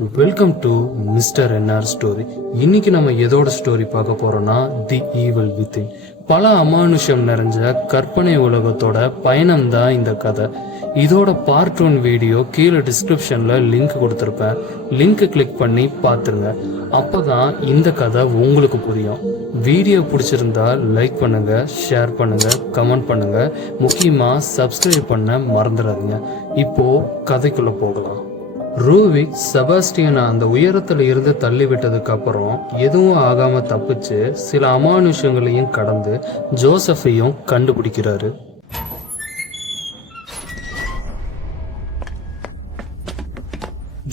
Welcome to mister NR story. இன்னைக்கு நம்ம எதோட ஸ்டோரி பார்க்க போறோம்னா தி ஈவில் வித்தின். பல அமானுஷம் நிறைஞ்ச கற்பனை உலகத்தோட பயணம் தான் இந்த கதை. இதோட பார்ட் 1 வீடியோ கீழே டிஸ்கிரிப்ஷன்ல லிங்க் கொடுத்துருப்பேன். லிங்க் கிளிக் பண்ணி பார்த்துருங்க. அப்பதான் இந்த கதை உங்களுக்கு புரியும். வீடியோ பிடிச்சிருந்தா லைக் பண்ணுங்க, ஷேர் பண்ணுங்க, கமெண்ட் பண்ணுங்க. முக்கியமா சப்ஸ்கிரைப் பண்ண மறந்துடாதீங்க. இப்போ கதைக்குள்ள போகலாம். ரூவிக் செபாஸ்டியனை அந்த உயரத்துல இருந்து தள்ளி விட்டதுக்கு அப்புறம் எதுவும் ஆகாம தப்பிச்சு சில அமானுஷங்களையும் கடந்து ஜோசஃபையும் கண்டுபிடிக்கிறாரு.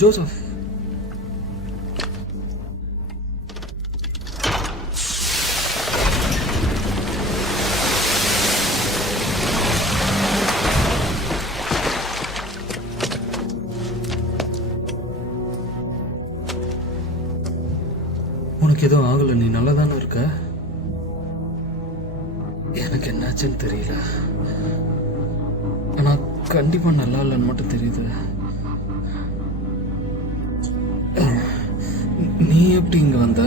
ஜோசப், உனக்கு எதுவும் ஆகல? நீ நல்லா தானே இருக்க? எனக்கு என்னாச்சுன்னு தெரியல, ஆனா கண்டிப்பா நல்லா இல்லைன்னு மட்டும் தெரியுது. நீ எப்படி இங்க வந்த?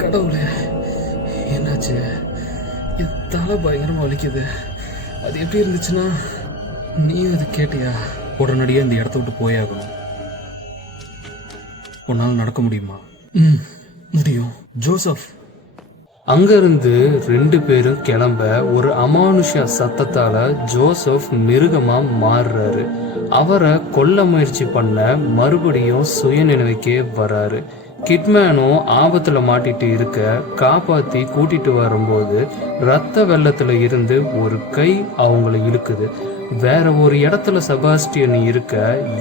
கடவுளே, என்னாச்சு? இது தலை பயங்கரமா வலிக்குது. அது எப்படி இருந்துச்சுன்னா? நீ அது கேட்டியா? உடனடியே இந்த இடத்த விட்டு போயாகணும். உன்னால் நடக்க முடியுமா? முடியும் ஜோசப். அங்கிருந்து 2 பேரும் கிளம்ப ஒரு அமானுஷ சத்தத்தால ஜோசப் மிருகமா மாறுறாரு. அவரை கொல்ல முயற்சி பண்ண மறுபடியும் சுயநினைவுக்கே வராரு. கிட்மேனும் ஆபத்துல மாட்டிட்டு இருக்க காப்பாத்தி கூட்டிட்டு வரும்போது ரத்த வெள்ளத்துல இருந்து ஒரு கை அவங்கள இழுக்குது. வேற ஒரு இடத்துல செபாஸ்டியன் இருக்க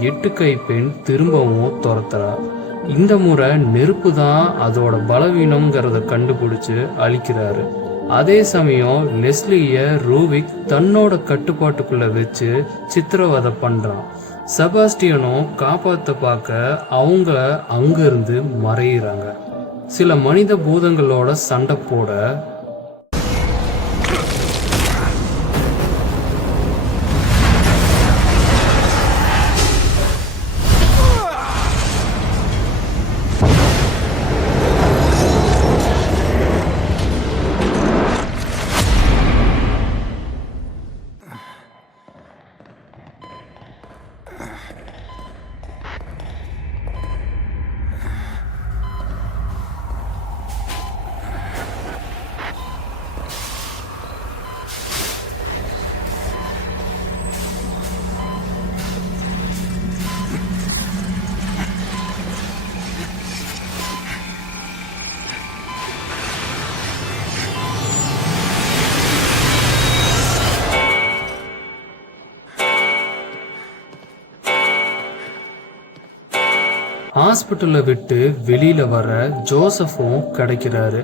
8 கை பெண் திரும்பவும் துரத்துறா. இந்த முறை நெருப்பு தான் அதோட பலவீனம்ங்கிறத கண்டுபிடிச்சு அழிக்கிறாரு. அதே சமயம் லெஸ்லிய ரூவிக் தன்னோட கட்டுப்பாட்டுக்குள்ள வச்சு சித்திரவதை பண்றான். செபாஸ்டியனும் காப்பாத்த பார்க்க அவங்க அங்கிருந்து மறையிறாங்க. சில மனித பூதங்களோட சண்டை போட ஹாஸ்பிட்டலை விட்டு வெளியில வர ஜோசப்பும் கிடைக்கிறாரு.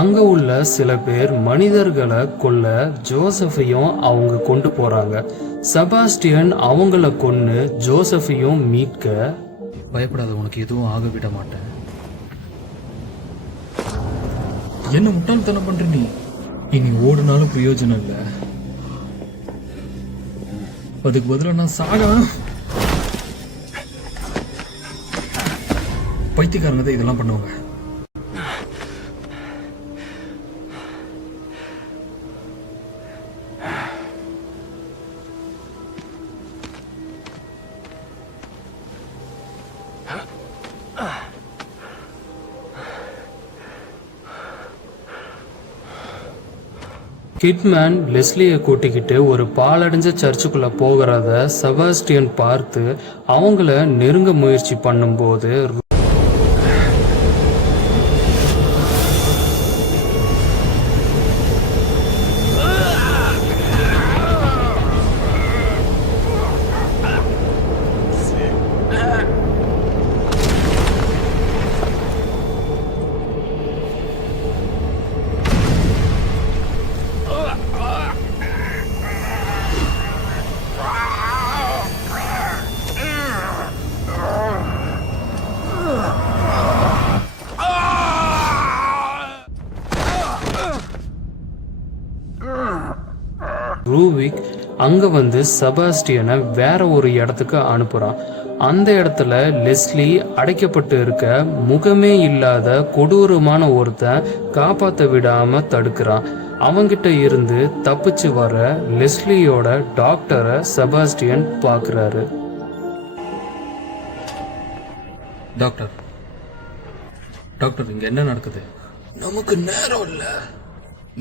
அங்க உள்ள சில பேர் மனிதர்களை கொல்ல ஜோசப்பையும் அவங்க கொண்டு போறாங்க. செபாஸ்டியன் அவங்கள கொன்னு ஜோசப்பையும் மீட்க, பயப்படாத, உனக்கு எதுவும் ஆக விட மாட்டேன். என்ன முட்டாள்தனம் பண்ற நீ? இனி ஓடுனாலும் பிரயோஜனம் இல்ல. அதுக்கு பதிலா நான் சாகலாம். பைத்தியக்காரங்க தான் இதெல்லாம் பண்ணுவாங்க. கிட்மேன் லெஸ்லியை கூட்டிக்கிட்டு ஒரு பாலடைஞ்ச சர்ச்சுக்குள்ள போகிறத செபாஸ்டியன் பார்த்து அவங்கள நெருங்க முயற்சி பண்ணும்போது ரூவிக் அங்க வந்து செபாஸ்டியனை வேற ஒரு இடத்துக்கு அனுப்புறான். அந்த இடத்துல லெஸ்லி அடைக்கப்பட்டு இருக்க முகமே இல்லாத கொடூரமான ஒருத்தன் காப்பாத்த விடாம தடுக்கிறான். அவங்கிட்ட இருந்து தப்பிச்சு வர லெஸ்லியோட டாக்டரை செபாஸ்டியன் பாக்குறாரு. டாக்டர் டாக்டர் இங்க என்ன நடக்குது? நமக்கு நேரம் இல்ல,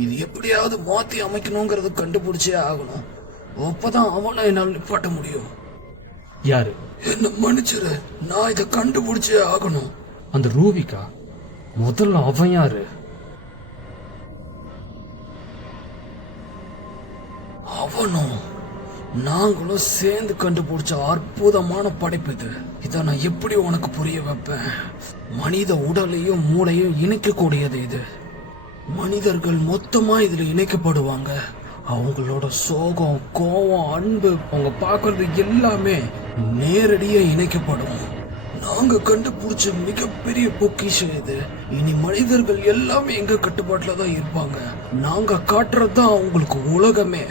இது எப்படியாவது மாத்தி அமைக்கணுங்கிறத கண்டுபிடிச்சே ஆகணும். அப்பதான் அவனை என்னால் நிப்பாட்ட முடியும். யாரு? என்ன மன்னிச்சிரு, நான் இதை கண்டுபிடிச்சே ஆகணும். அந்த ரூவிகா? முதல்ல அவன் யாரு? அவனும் நாங்களும் சேர்ந்து கண்டுபிடிச்ச அற்புதமான படைப்பு இது. இதை நான் எப்படி உனக்கு புரிய வைப்பேன்? மனித உடலையும் மூளையும் இணைக்கக்கூடியது இது. மனிதர்கள் மொத்தமா இதுல இணைக்கப்படுவாங்க. அவங்களோட சோகம், கோபம், அன்பு, அவங்க பார்க்கறது எல்லாமே நேரடியா இணைக்கப்படும். நாங்க கண்டுபிடிச்ச மிகப்பெரிய பொக்கிஷம் இது. இனி மனிதர்கள் எல்லாமே எங்க கட்டுப்பாட்டுல தான் இருப்பாங்க. நாங்க காட்டுறதுதான் அவங்களுக்கு உலகமே.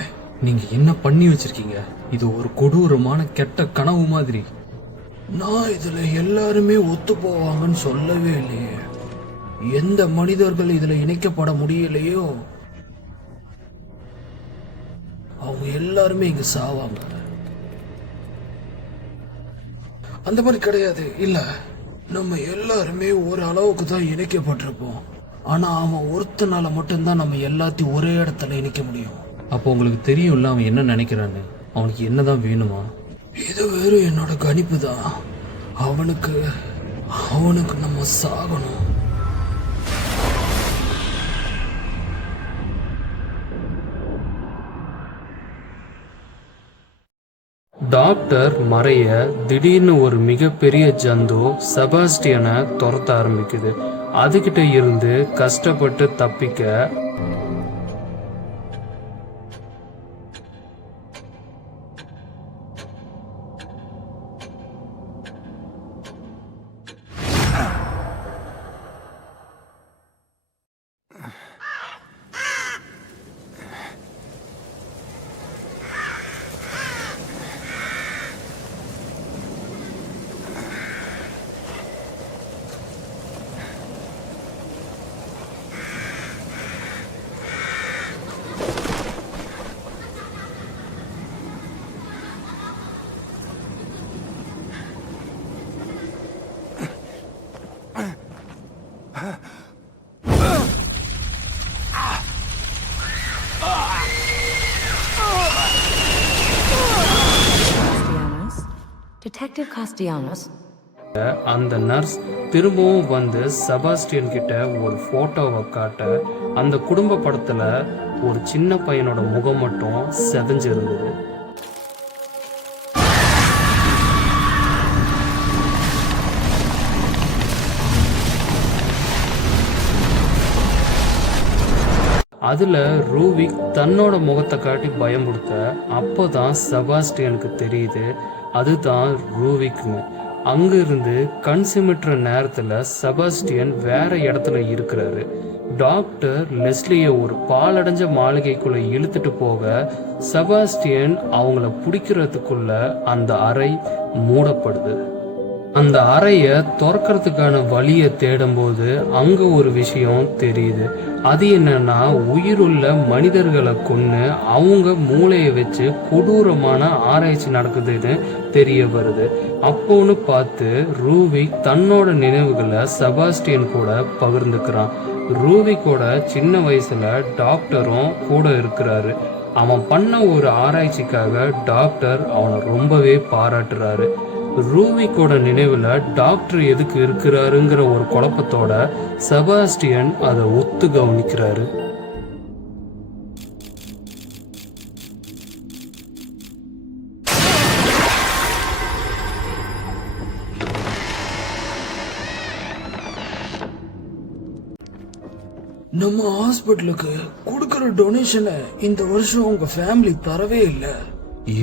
நீங்க என்ன பண்ணி வச்சிருக்கீங்க? இது ஒரு கொடூரமான கெட்ட கனவு மாதிரி. நான் இதுல எல்லாருமே ஒத்து போவாங்கன்னு சொல்லவே இல்லையே. எந்த மனிதர்கள் இதுல இணைக்கப்பட முடியலையோ அவங்க எல்லாருமே இங்க சாவாங்க. அந்த மாதிரி கிடையாது. இல்ல, நம்ம எல்லாருமே ஒரு அளவுக்கு தான் இணைக்கப்பட்டிருப்போம். ஆனா அவன் ஒருத்தனால மட்டும்தான் நம்ம எல்லாத்தையும் ஒரே இடத்துல இணைக்க முடியும். அப்போ உங்களுக்கு தெரியும்ல அவன் என்ன நினைக்கிறான்னு. அவனுக்கு என்னதான் வேணுமா? இது வெறும் என்னோட கணிப்பு தான். அவனுக்கு நம்ம சாகணும். டாக்டர் மறைய திடீர்னு ஒரு மிகப்பெரிய ஜந்து செபாஸ்டியனை துரத்த ஆரம்பிக்குது. அதுகிட்ட இருந்து கஷ்டப்பட்டு தப்பிக்க Detective Castellanos. அந்த நர்ஸ் திரும்பவும் வந்து செபாஸ்டியன் கிட்ட ஒரு போட்டோவை காட்ட அந்த குடும்ப படத்துல ஒரு சின்ன பையனோட முகம் மட்டும் செதஞ்சிருந்தது. அதுல ரூவிக் தன்னோட முகத்தை காட்டி பயமுடுத்த அப்போதான் செபாஸ்டியனுக்கு தெரியுது அதுதான் ரூவிக்னு. அங்க இருந்து கண் சிமிட்டுற நேரத்துல செபாஸ்டியன் வேற இடத்துல இருக்கிறாரு. டாக்டர் லெஸ்லிய ஒரு பாலடைஞ்ச மாளிகைக்குள்ள இழுத்துட்டு போக செபாஸ்டியன் அவங்கள பிடிக்கிறதுக்குள்ள அந்த அறை மூடப்படுது. அந்த அறைய திறக்கிறதுக்கான வழியை தேடும் போது அங்க ஒரு விஷயம் தெரியுது. அது என்னன்னா, உயிருள்ள மனிதர்களை கொன்னு அவங்க மூளையை வச்சு கொடூரமான ஆராய்ச்சி நடக்குதுன்னு தெரிய வருது. அப்போன்னு பார்த்து ரூவிக் தன்னோட நினைவுகளை செபாஸ்டியன் கூட பகிர்ந்துக்கிறான். ரூவிக்கோட சின்ன வயசுல டாக்டரும் கூட இருக்கிறாரு. அவன் பண்ண ஒரு ஆராய்ச்சிக்காக டாக்டர் அவனை ரொம்பவே பாராட்டுறாரு. ரூவிக்கோட நினைவுல டாக்டர் எதுக்கு இருக்கிறாருங்கிற ஒரு குழப்பத்தோட செபாஸ்டியன் அதை ஒத்து கவனிக்கிறாரு. நம்ம ஹாஸ்பிட்டலுக்கு கொடுக்கற டொனேஷனை இந்த வருஷம் உங்க ஃபேமிலி தரவே இல்லை.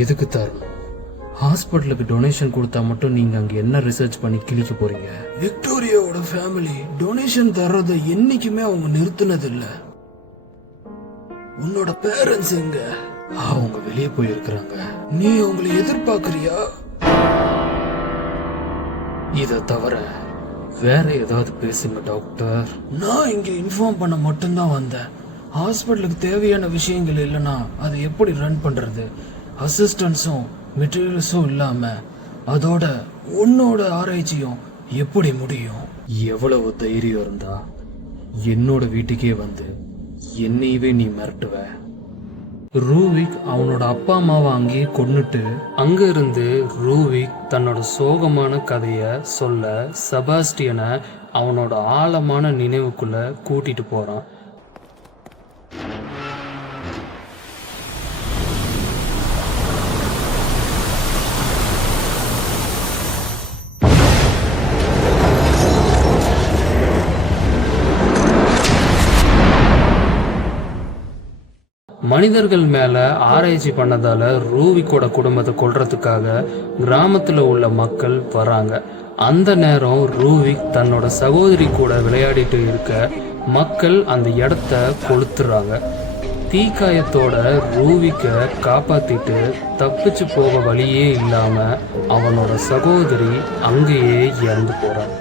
எதுக்கு தரணும்? ஹாஸ்பிட்டலுக்கு டொனேஷன் கொடுத்தா மட்டும் நீங்க அங்க என்ன ரிசர்ச் பண்ணி கிழிக்க போறீங்க? விக்டோரியாவோட ஃபேமிலி டொனேஷன் தர்றதை என்னைக்குமே அவங்க நிறுத்தினது இல்ல. உன்னோட பேரண்ட்ஸ் எங்க? அவங்க வெளியே போயிருக்கிறாங்க. நீ அவங்களை எதிர்பார்க்கறியா? இதை தவிர வேற ஏதாவது பேசுங்க டாக்டர். நான் இங்க இன்ஃபார்ம் பண்ண மட்டும்தான் வந்தேன். ஹாஸ்பிட்டலுக்கு தேவையான விஷயங்கள் இல்லைன்னா அதை எப்படி ரன் பண்றது? அசிஸ்டன்ஸும் மெட்டீரியல்ஸும் இல்லாம அதோட உன்னோட ஆராய்ச்சியும் எப்படி முடியும்? எவ்வளவு தைரியம் இருந்தா என்னோட வீட்டுக்கே வந்து என்னையவே நீ மிரட்டுவ? ரூவிக் அவனோட அப்பா அம்மாவை அங்கேயே கொன்னுட்டு அங்க இருந்து ரூவிக் தன்னோட சோகமான கதைய சொல்ல செபாஸ்டியனை அவனோட ஆழமான நினைவுக்குள்ள கூட்டிட்டு போறான். மனிதர்கள் மேல ஆராய்ச்சி பண்ணதால ரூவிக்கோட குடும்பத்தை கொல்றதுக்காக கிராமத்துல உள்ள மக்கள் வராங்க. அந்த நேரம் ரூவிக் தன்னோட சகோதரி கூட விளையாடிட்டு இருக்க மக்கள் அந்த இடத்த கொளுத்துறாங்க. தீக்காயத்தோட ரூவிக்க காப்பாத்திட்டு தப்பிச்சு போக வழியே இல்லாம அவனோட சகோதரி அங்கேயே இறந்து போறான்.